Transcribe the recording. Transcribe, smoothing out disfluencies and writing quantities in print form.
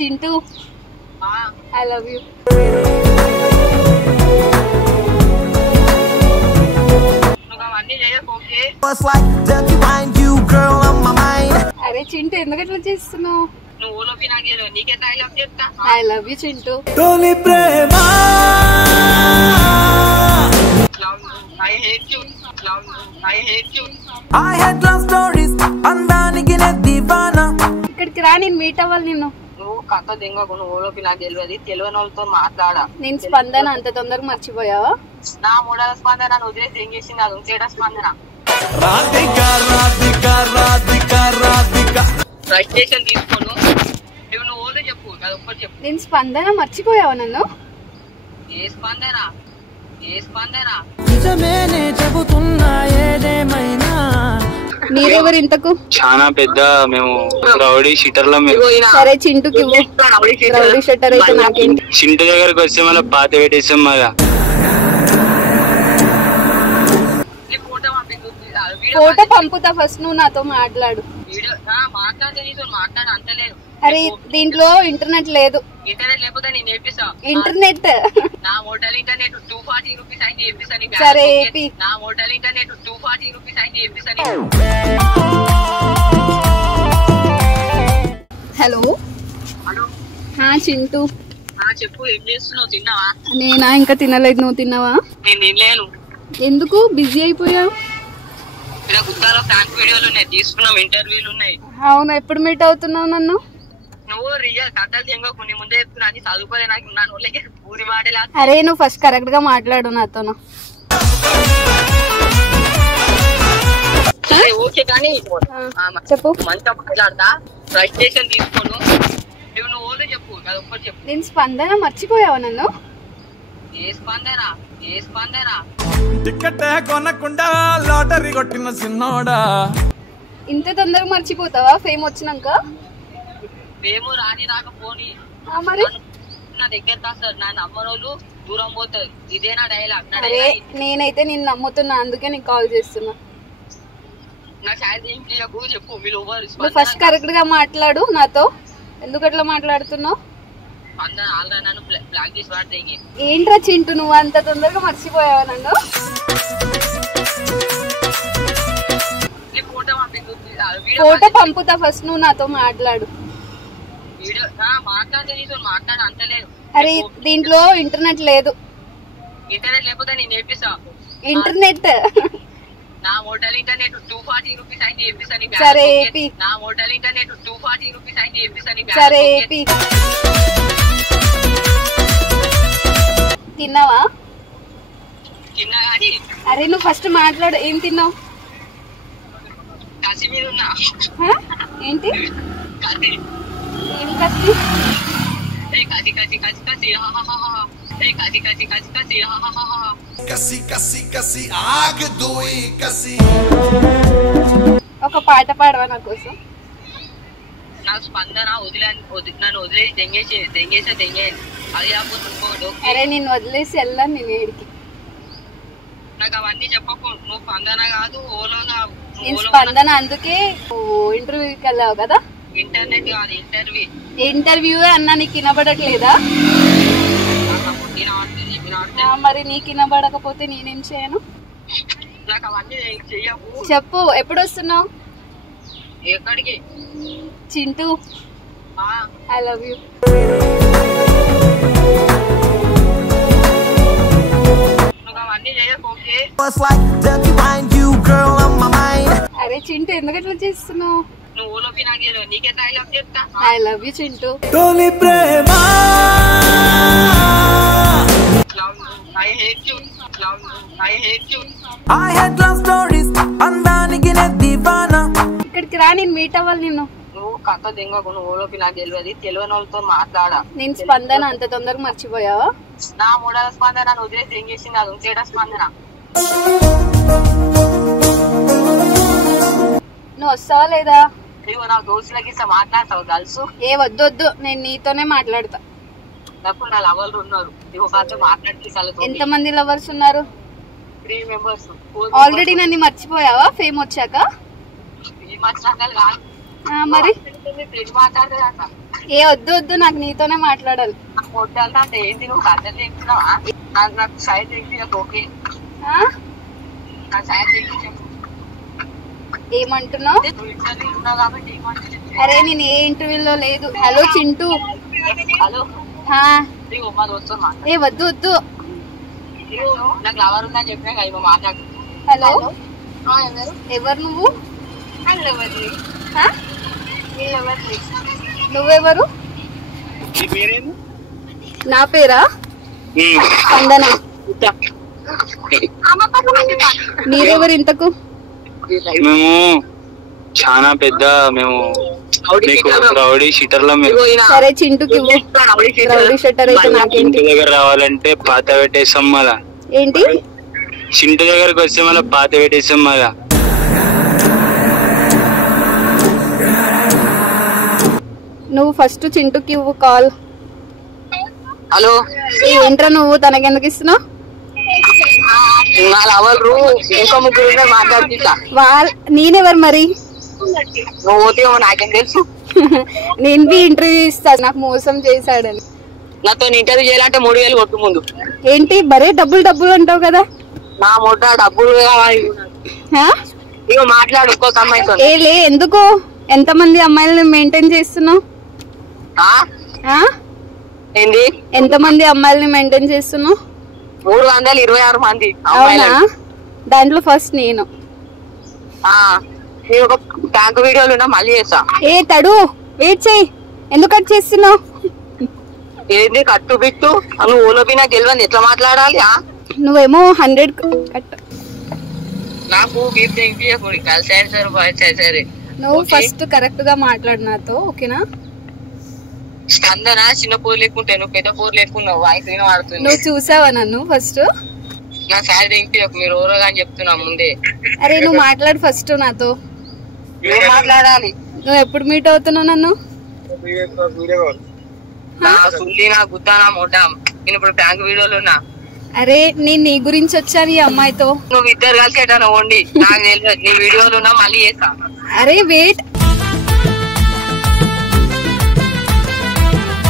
Chintu I love you. అరే చింటూ ఎందుకు అట్లా చేస్తున్నావు? I love you Chintu. ఇక్కడికి రా, నేను మీట్ అవ్వాలి. నిన్ను కథ దింగకు, నువ్వు ఓలోపి నాకు తెలియదు. తెలియని వాళ్ళతో మాట్లాడా. నేను స్పందన అంత తొందరగా మర్చిపోయావా? నా మూడవ స్పందన నన్ను వదిలేసి ఏం చేసింది? అది ఉంచేట స్పందన. ఫ్రస్ట్రేషన్ తీసుకోను. నువ్వు ఓలో చెప్పు, అది ఒక్కటి చెప్పు. నేను స్పందన మర్చిపోయావా నన్ను? ఏ స్పందన? ఏ స్పందన? నిజమేనే చెబుతున్నా ఏదేమైనా. మీరెవరు ఇంతకు? చాలా పెద్ద మేము రౌడీ షీటర్ల. సరే చింటూకి రౌడీ షట్టర్ అయితే నాకేంటి? చింటూ దగ్గరకు వస్తే మళ్ళీ పాత పెట్టేస్తాం. మళ్ళా ఫోటో పంపుతా, ఫస్ట్ నువ్వు నాతో మాట్లాడు. అరే దీంట్లో ఇంటర్నెట్ లేదు. ఇంటర్నెట్ లేకపోతే నేను నేర్పిస్తా. ఇంటర్నెట్ నా మోటల్ ఇంటర్నెట్ 240 రూపీస్ అయితే నేర్పిస్తాను. సరే ఏపీ. నా మోటల్ ఇంటర్నెట్ 240 రూపీస్ అయితే నేర్పిస్తాను. హలో. హలో చింటూ చెప్పు, ఏం చేస్తున్నావు? తిన్నావా? నేనా? ఇంకా తినలేదు. నువ్వు తిన్నావా? నేను తినలేను. ఎందుకు బిజీ అయిపోయావు? ఇక్కడ గుత్తాలో ఫ్రాంక్ వీడియోలు ఉన్నాయి, తీసుకున్నాం, ఇంటర్వ్యూలు ఉన్నాయి. అవును, ఎప్పుడు మీట్ అవుతున్నావు నన్ను? నువ్వు రియల్ కథలు తెంగకు, నీ ముందే చెప్తున్నా. అది చదువుకోలే, నాకు నా ఊళ్ళకి ఊరి మాటలా. అరే నువ్వు ఫస్ట్ కరెక్ట్ గా మాట్లాడు నాతో. ఓకే కానీ చెప్పు. మంచిగా మాట్లాడతా, ఫ్రస్ట్రేషన్ తీసుకోను. నువ్వు ఓలో చెప్పు, అది ఒక్కటి చెప్పు. నేను స్పందన మర్చిపోయావా నన్ను? ఏ స్పందన? ఏ స్పందన? టికెట్ కొనకుండా లాటరీ కొట్టిన సిన్నోడా. ఇంత తొందరగా మర్చిపోతావా ఫేమ్ వచ్చినాక? మేము రాని రాకపోని మరి నా దగ్గర కాస్తారు. నా నమ్మరోళ్ళు దూరం పోతారు. ఇదే నా డైలాగ్. అరే నేనైతే నిన్ను నమ్ముతున్నా, అందుకే నీకు కాల్ చేస్తున్నా. నా శాలరీ ఏం చేయకు, చెప్పు. మీరు నువ్వు ఫస్ట్ కరెక్ట్ గా మాట్లాడు నాతో. ఎందుకు అట్లా మాట్లాడుతున్నావు? నన్ను బ్లాక్ చేసి వాడితే ఏంట్రా చింటూ, నువ్వు అంత తొందరగా మర్చిపోయావా నన్ను? ఫోటో పంపుతా, ఫస్ట్ నువ్వు నాతో మాట్లాడు. మాట్లాడ అంతలేదు. అరే దీంట్లో ఇంటర్నెట్ లేదు. ఇంటర్నెట్ లేకపోతే నేను నేర్పిస్తా. ఇంటర్నెట్ నా మోటల్ ఇంటర్నెట్ 240 రూపీస్ అయితే నేర్పిస్తాను. సరే ఏపీ. నా మోటల్ ఇంటర్నెట్ 240 రూపీస్ అయితే నేర్పిస్తాను. సరే ఏపీ. తిన్నావా? తిన్నా కానీ. అరే నువ్వు ఫస్ట్ మాట్లాడు, ఏం తిన్నావు? కసి మీద ఉన్నా. ఏంటి కసి? ఏం కసి? కసి కసి కసి కసి కసి కసి కసి కసి కసి కసి కసి ఆగ్ దోయి కసి. ఒక పాట పాడవా నా కోసం? నా స్పందన నన్ను వదిలేసి దెంగేసే అది కాకపోతే. అరే నేను వదిలేసి వెళ్ళాను నేను ఏడికి. నాకు అవన్నీ చెప్పకు. నువ్వు స్పందన కాదు, ఓలోగా. నేను స్పందన, అందుకే ఇంటర్వ్యూకి వెళ్ళావు కదా. ఇంటర్నెట్ కాదు, ఇంటర్వ్యూ అన్నా. నీకు వినబడట్లేదా? మరి నీకు వినబడకపోతే నేనేం చేయను? నాకు అవన్నీ చెయ్యకు. చెప్పు, ఎప్పుడు వస్తున్నావు? ఎక్కడికి? Chintu I love you. అరే చింటూ ఎందుకు అట్లా చేస్తున్నావు? నువ్వు ఓలోపి నాకు తెలియదు. నీకే డైలాగ్ చెప్తా. I love you Chintu. I hate you. I hate you. I had love stories అందానికి దివానా. ఇక్కడికి రా, నేను మీట్ అవ్వాలి. నిన్ను నువ్వు కథ దింగకు, నువ్వు ఓలోపి నాకు తెలియదు. తెలియని వాళ్ళతో మాట్లాడా. నేను స్పందన అంత తొందరగా మర్చిపోయావా? నా మూడవ స్పందన నన్ను వదిలేసి ఏం చేసింది? అది ఉంచేట స్పందన. నువ్వు వస్తావా లేదా? నువ్వు నా దోస్తులకి ఇస్తా, మాట్లాడతావు గర్ల్స్. ఏ వద్దు వద్దు, నేను నీతోనే మాట్లాడతా. నాకు నా లవర్లు ఉన్నారు. ఎంత మంది లవర్స్ ఉన్నారు? 3 members. ఆల్రెడీ నన్ను మర్చిపోయావా ఫేమ్ వచ్చాక? మరి మాట్లాడదా ఏ వద్దు వద్దు, నాకు నీతోనే మాట్లాడాలి. వద్దంటే అంటే ఏంటి నువ్వు కథలు చెప్తున్నావా? నాకు సైడ్ ఓకే ఆ? నా సైడ్ ఏమంటున్నావు? నువ్వు ఇంటర్వ్యూ ఉన్నావు కాబట్టి ఏమంటున్నావు? అరే నేను ఏ ఇంటర్వ్యూలో లేదు. హలో చింటూ. హలో హా. నీకు మాది వస్తున్నా ఏ వద్దు వద్దు. నాకు లవర్ ఉందని చెప్పినా ఇవ్వ మాట్లాడు. హలో ఎవరు ఎవరు నువ్వు? హా? ఎవరు నువ్వెవరు? నా పేరా స్పందన. మీరెవరు ఇంతకు? మేము చాలా పెద్ద మేము మీకు రౌడీ షీటర్లో మేము సరే చింటూకి ఇవ్వు. రౌడీ షట్టర్ అయితే నాకేంటి? చింటూ దగ్గర రావాలంటే పాత పెట్టేస్తాం మళ్ళా. ఏంటి? చింటూ దగ్గరకు వస్తే మళ్ళీ పాత పెట్టేస్తాం మళ్ళా. నువ్వు ఫస్ట్ చింటూకి ఇవ్వు కాల్. హలో ఏంట్రా నువ్వు తనకెందుకు ఇస్తున్నావు? నా లవర్ ఇంకో ముగ్గురు మాట్లాడుతా. నేనెవరు మరి? నువ్వు పోతే నాకేం తెలుసు. నేను బి ఇంటర్వ్యూ ఇస్తా, నాకు మోసం చేశాడని. నాతో ఇంటర్వ్యూ చేయాలంటే 3000 కొట్టు ముందు. ఏంటి బరే డబ్బులు డబ్బులు అంటావు కదా? నా మొట్ట డబ్బులు హా? ఇక మాట్లాడు ఒక్కొక్క అమ్మాయితో. ఏ లే, ఎందుకు? ఎంతమంది అమ్మాయిలను మెయింటైన్ చేస్తున్నావు? ఏంది? ఎంతమంది అమ్మాయిలని మెయింటైన్ చేస్తున్నావు? 326 మంది. అవునా? దాంట్లో ఫస్ట్ నేను. నేను ఒక ట్యాంక్ వీడియోలు ఉన్నా మళ్ళీ చేస్తా. ఏ తడు వెయిట్ చెయ్యి, ఎందుకు కట్ చేస్తున్నావు? ఏంది కట్టు బిట్టు? నువ్వు ఓలోపి నాకు తెలియదు ఎట్లా మాట్లాడాలి. నువ్వేమో 100 కట్. నాకు సరే నువ్వు ఫస్ట్ కరెక్ట్ గా మాట్లాడు నాతో, ఓకేనా? స్కందన చిన్న పూరు లేకుంటే నువ్వు పెద్ద పూరు లేకున్నావు. వాయిస్ వినబడుతుంది. నువ్వు చూసావా నన్ను ఫస్ట్? నా శారీ దింపి మీరు ఓరోగా అని చెప్తున్నా ముందే. అరే నువ్వు మాట్లాడు ఫస్ట్ నాతో. నువ్వు మాట్లాడాలి. నువ్వు ఎప్పుడు మీట్ అవుతున్నావు నన్ను? నా సుల్లి నా గుద్దా నా మొట్ట. నేను ఇప్పుడు ట్యాంక్ వీడియోలు ఉన్నా. అరే నేను నీ గురించి వచ్చాను ఈ అమ్మాయితో. నువ్వు ఇద్దరు కలిసి ఎటన్నా వండి నాకు తెలియదు. నీ వీడియోలు ఉన్నా మళ్ళీ చేస్తా. అరే వెయిట్.